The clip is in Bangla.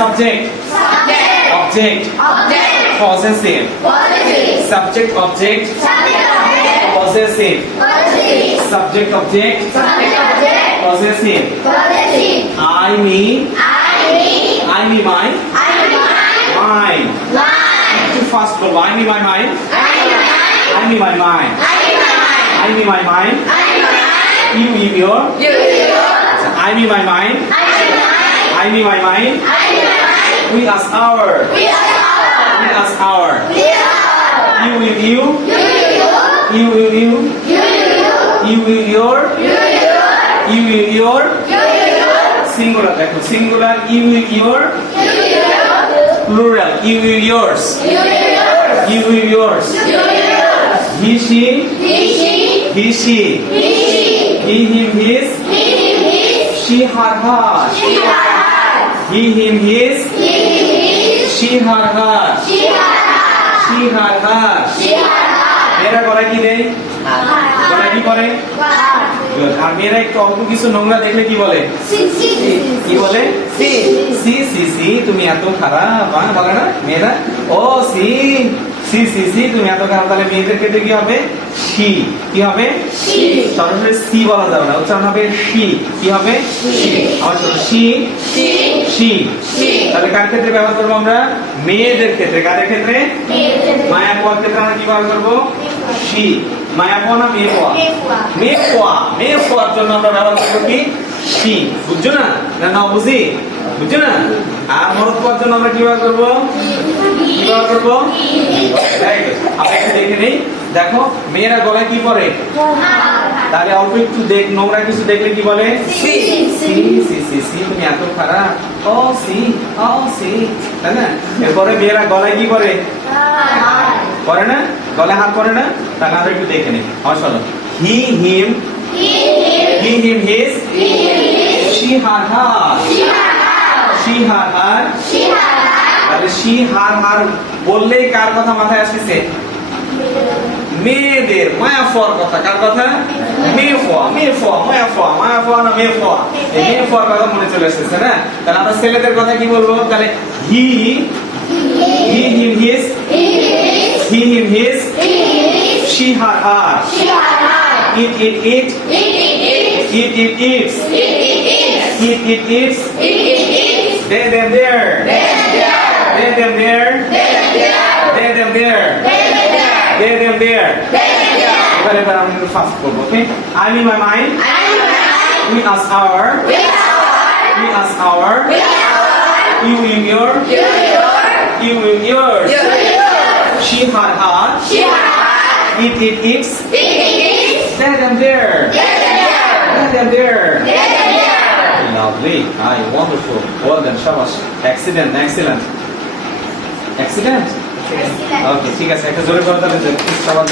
Subject. Subject. Object. Object. Possessive. Possessive. Subject object. Subject object. Possessive. Possessive. Subject object. Subject object. Possessive. Possessive. I me. I me. I me mine. I me mine. Mine. Mine. Too fast for I me my mind. I me mind. I me my mind. I me mine. I me my mind. You you your. You your. I me my mind. I me mind. I me my mind. I me we us our We are our. we us our We are our. you will you You. Will you You. Will your You. Will your You. You. singular দেখো singular you will your You. You. plural you will yours You. Will yours You. You. he she He. She. he she He. She. he him his He. him His. she her her She. Her. He him his He. him, His. she her her She. Her. her. she her her She. Her. মেয়েরা গলায় কি দেয় গলায় কি করে. আর মেয়েরা একটু অল্প কিছু নোংরা দেখলে কি বলে কি বলে সি সি সি তুমি এত খারাপ বলে না মেয়েরা ও সি সি সি সি তুমি এত খারাপ তাহলে মেয়েদের ক্ষেত্রে কি হবে সি কি হবে. সরাসরি সি বলা যাবে না উচ্চারণ হবে সি কি হবে আবার সি. C She. তাহলে কার ক্ষেত্রে ব্যবহার করব আমরা? মেয়েদের ক্ষেত্রে। কাদের ক্ষেত্রে? মায়া পোয়ার ক্ষেত্রে আমরা কি ব্যবহার করব? সি মায়া পোয়া না মেয়ে পোয়া মেয়ে পোয়া মেয়ে পোয়ার জন্য আমরা ব্যবহার করব কি? সি বুঝছ না? না না বুঝি? বুঝছ না? আর মরদ পোয়ার জন্য আমরা কি ব্যবহার করব? কি ব্যবহার করব? আমরা একটু দেখে নেই। দেখো মেয়েরা গলায় কি পরে? তাহলে অল্প একটু দেখ নোংরা কিছু দেখলে কি বলে? সি সি সি সি তুমি এত খারাপ। তাই না? এরপরে মেয়েরা গলায় কি করে? করে না? গলায় হাত করে না? তাহলে আমরা একটু দেখে নিই। He him he him his she her her she her her তাহলে শি হার হার বললেই কার কথা মাথায় আসতেছে? মেয়েদের মায়া ফর কথা কার কথা মেয়ে ফোয়া মেয়ে ফোয়া মায়া ফোয়া মায়া ফোয়া না মেয়ে ফোয়া এই মেয়ে ফোয়ার কথা মনে চলে এসেছে না তাহলে আমরা ছেলেদের কথা কি বলব তাহলে he he him his he him his she her her it it it it it it's it it it's they them there them দেয়ার এবার এবার আমরা একটু ফাস্ট করবো okay I mean my mind we us our we us our you you your you you yours she her her it it its they them their they them their Lovely. Hi, wonderful. Well done, shabash. Excellent, excellent. Excellent? ঠিক আছে। একটা জোরে কথা তাহলে সবার